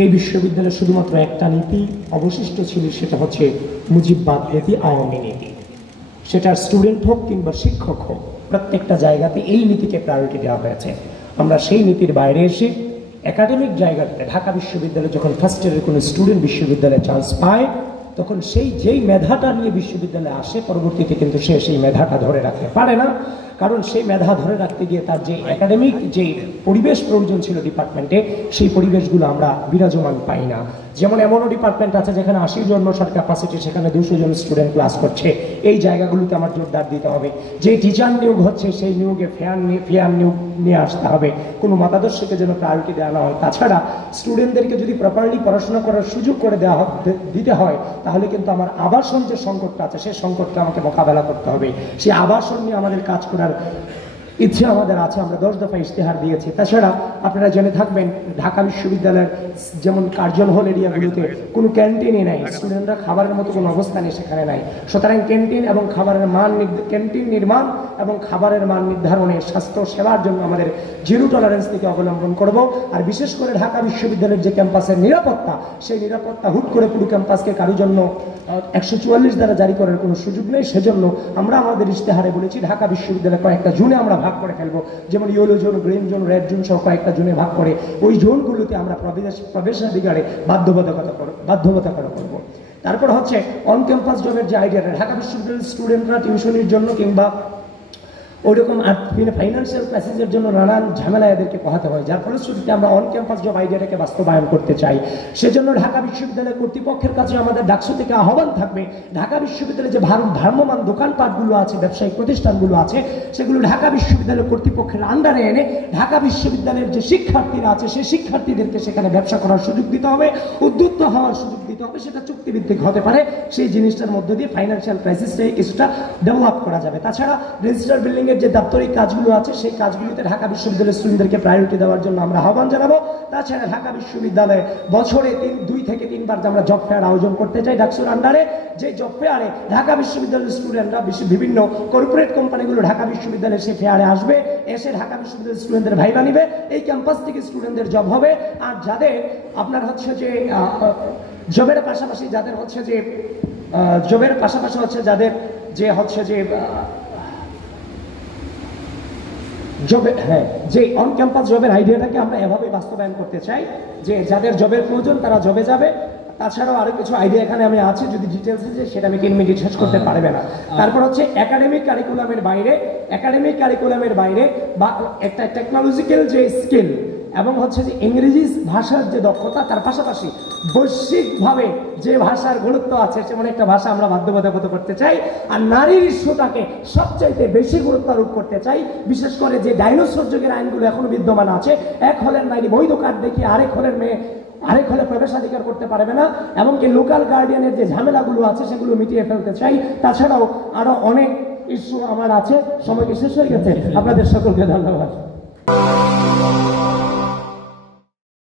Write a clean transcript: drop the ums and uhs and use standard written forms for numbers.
এই বিশ্ববিদ্যালয়ে শুধুমাত্র একটা নীতি অবশিষ্ট ছিল, সেটা হচ্ছে মুজিববাদ নীতি, আওয়ামী নীতি। সেটার স্টুডেন্ট হোক কিংবা শিক্ষক হোক, প্রত্যেকটা জায়গাতে এই নীতিকে প্রায়োরিটি দেওয়া হয়েছে। আমরা সেই নীতির বাইরে এসে একাডেমিক জায়গাতে ঢাকা বিশ্ববিদ্যালয়ে যখন ফার্স্ট ইয়ারের কোনো স্টুডেন্ট বিশ্ববিদ্যালয়ে চান্স পায়, তখন যেই মেধাটা নিয়ে বিশ্ববিদ্যালয়ে আসে, পরবর্তীতে কিন্তু সে সেই মেধাটা ধরে রাখতে পারে না। কারণ সেই মেধা ধরে রাখতে গিয়ে তার যে একাডেমিক যে পরিবেশ প্রয়োজন ছিল ডিপার্টমেন্টে, সেই পরিবেশগুলো আমরা বিরাজমান পাই না। যেমন এমনও ডিপার্টমেন্ট আছে যেখানে 80 জন বসার ক্যাপাসিটি, সেখানে 200 জন স্টুডেন্ট ক্লাস করছে। এই জায়গাগুলোতে আমার জোরদার দিতে হবে। যে টিচার নিয়োগ হচ্ছে সেই নিয়োগে ফেয়ার নিয়োগ নিয়ে আসতে হবে, কোনো মতাদর্শকে যেন প্রায়োরিটি দেওয়া না হয়। তাছাড়া স্টুডেন্টদেরকে যদি প্রপারলি পড়াশোনা করার সুযোগ করে দিতে হয়, তাহলে কিন্তু আমার আবাসন যে সংকটটা আছে, সেই সংকটটা আমাকে মোকাবেলা করতে হবে। সেই আবাসন নিয়ে আমাদের কাজ করার ইচ্ছে আমাদের আছে। আমরা 10 দফা ইশতেহার দিয়েছি। তাছাড়া আপনারা জেনে থাকবেন, ঢাকা বিশ্ববিদ্যালয়ের যেমন কার্জন হল এরিয়াগুলোতে কোনো ক্যান্টিনই নাই, স্টুডেন্টরা খাবারের মতো কোনো অবস্থানই সেখানে নাই। সুতরাং ক্যান্টিন এবং খাবারের মান ক্যান্টিন নির্মাণ এবং খাবারের মান নির্ধারণে স্বাস্থ্য সেবার জন্য আমাদের জিরো টলারেন্স থেকে অবলম্বন করব। আর বিশেষ করে ঢাকা বিশ্ববিদ্যালয়ের যে ক্যাম্পাসের নিরাপত্তা, সেই নিরাপত্তা হুট করে পুরো ক্যাম্পাসকে কারোর জন্য 144 দ্বারা জারি করার কোনো সুযোগ নেই। সেজন্য আমরা আমাদের ইশতেহারে বলেছি ঢাকা বিশ্ববিদ্যালয়ে কয়েকটা জোনে আমরা ভাগ করে ফেলবো, যেমন yellow zone, green zone, red zone সহ কয়েকটা জোনে ভাগ করে ওই জোনগুলোতে আমরা প্রবেশাধিকারে বাধ্যবাধকতা করব। তারপর হচ্ছে অন ক্যাম্পাস জবের যে আইডিয়াটা, ঢাকা বিশ্ববিদ্যালয়ের স্টুডেন্টরা টিউশনির জন্য কিংবা ওইরকম ফাইন্যান্সিয়াল ক্রাইসিসের জন্য নানান ঝামেলা এদেরকে পোহাতে হয়, যার ফলশ্রুতিতে আমরা অন ক্যাম্পাস জব আইডিয়াটাকে বাস্তবায়ন করতে চাই। সেজন্য ঢাকা বিশ্ববিদ্যালয়ের কর্তৃপক্ষের কাছে আমাদের ডাকসু থেকে আহ্বান থাকবে, ঢাকা বিশ্ববিদ্যালয়ে যে ভ্রাম্যমান দোকানপাটগুলো আছে, ব্যবসায়িক প্রতিষ্ঠানগুলো আছে, সেগুলো ঢাকা বিশ্ববিদ্যালয়ের কর্তৃপক্ষের আন্ডারে এনে ঢাকা বিশ্ববিদ্যালয়ের যে শিক্ষার্থীরা আছে, সেই শিক্ষার্থীদেরকে সেখানে ব্যবসা করার সুযোগ দিতে হবে, উদ্যুক্ত হওয়ার সুযোগ দিতে হবে। সেটা চুক্তিভিত্তিক হতে পারে। সেই জিনিসটার মধ্যে দিয়ে ফাইন্যান্সিয়াল ক্রাইসিসটাকে কিছুটা ডেভেলপ করা যাবে। তাছাড়া রেজিস্টার বিল্ডিং যে দাপ্তরিক কাজগুলো আছে, সেই কাজগুলোতে ঢাকা বিশ্ববিদ্যালয়ের স্টুডেন্টদেরকে প্রায়োরিটি দেওয়ার জন্য আমরা আহ্বান জানাবো। তাছাড়া ঢাকা বিশ্ববিদ্যালয়ে বছরে 2 থেকে 3 বার আমরা জব ফেয়ার আয়োজন করতে চাই ডাকসুর আন্ডারে। যে জব ফেয়ারে ঢাকা বিশ্ববিদ্যালয়ের স্টুডেন্টরা বিভিন্ন কর্পোরেট কোম্পানিগুলো ঢাকা বিশ্ববিদ্যালয়ে সে ফেয়ারে আসবে, এসে ঢাকা বিশ্ববিদ্যালয়ের স্টুডেন্টদের ভাইবা নিবে, এই ক্যাম্পাস থেকে স্টুডেন্টদের জব হবে। আর যাদের আপনার হচ্ছে যে জবের পাশাপাশি যাদের হচ্ছে যে জবের পাশাপাশি হচ্ছে যাদের যে হচ্ছে যে জবে, হ্যাঁ, যে অন ক্যাম্পাস জবের আইডিয়াটাকে আমরা এভাবে বাস্তবায়ন করতে চাই যে যাদের জবের প্রয়োজন তারা জবে যাবে। তাছাড়াও আরো কিছু আইডিয়া এখানে আমি আছে, যদি ডিটেলসে যে সেটা আমি 10 মিনিট শেষ করতে পারবে না। তারপর হচ্ছে একাডেমিক কারিকুলামের বাইরে বা একটা টেকনোলজিক্যাল যে স্কিল এবং হচ্ছে যে ইংরেজি ভাষার যে দক্ষতা, তার পাশাপাশি বৈশ্বিকভাবে যে ভাষার গুরুত্ব আছে, সেমন একটা ভাষা আমরা বাধ্যবাধকতা করতে চাই। আর নারীর ইস্যুটাকে সবচাইতে বেশি গুরুত্ব আরোপ করতে চাই। বিশেষ করে যে ডাইনোসর যুগের আইনগুলো এখনো বিদ্যমান আছে, এক হলের নারী বৈধ কার্ড দেখিয়ে আরেক হলের মেয়ে আরেক হলে প্রবেশাধিকার করতে পারবে না, এমনকি লোকাল গার্ডিয়ানের যে ঝামেলাগুলো আছে সেগুলো মিটিয়ে ফেলতে চাই। তাছাড়াও আরো অনেক ইস্যু আমার আছে। সময় শেষ হয়ে গেছে। আপনাদের সকলকে ধন্যবাদ।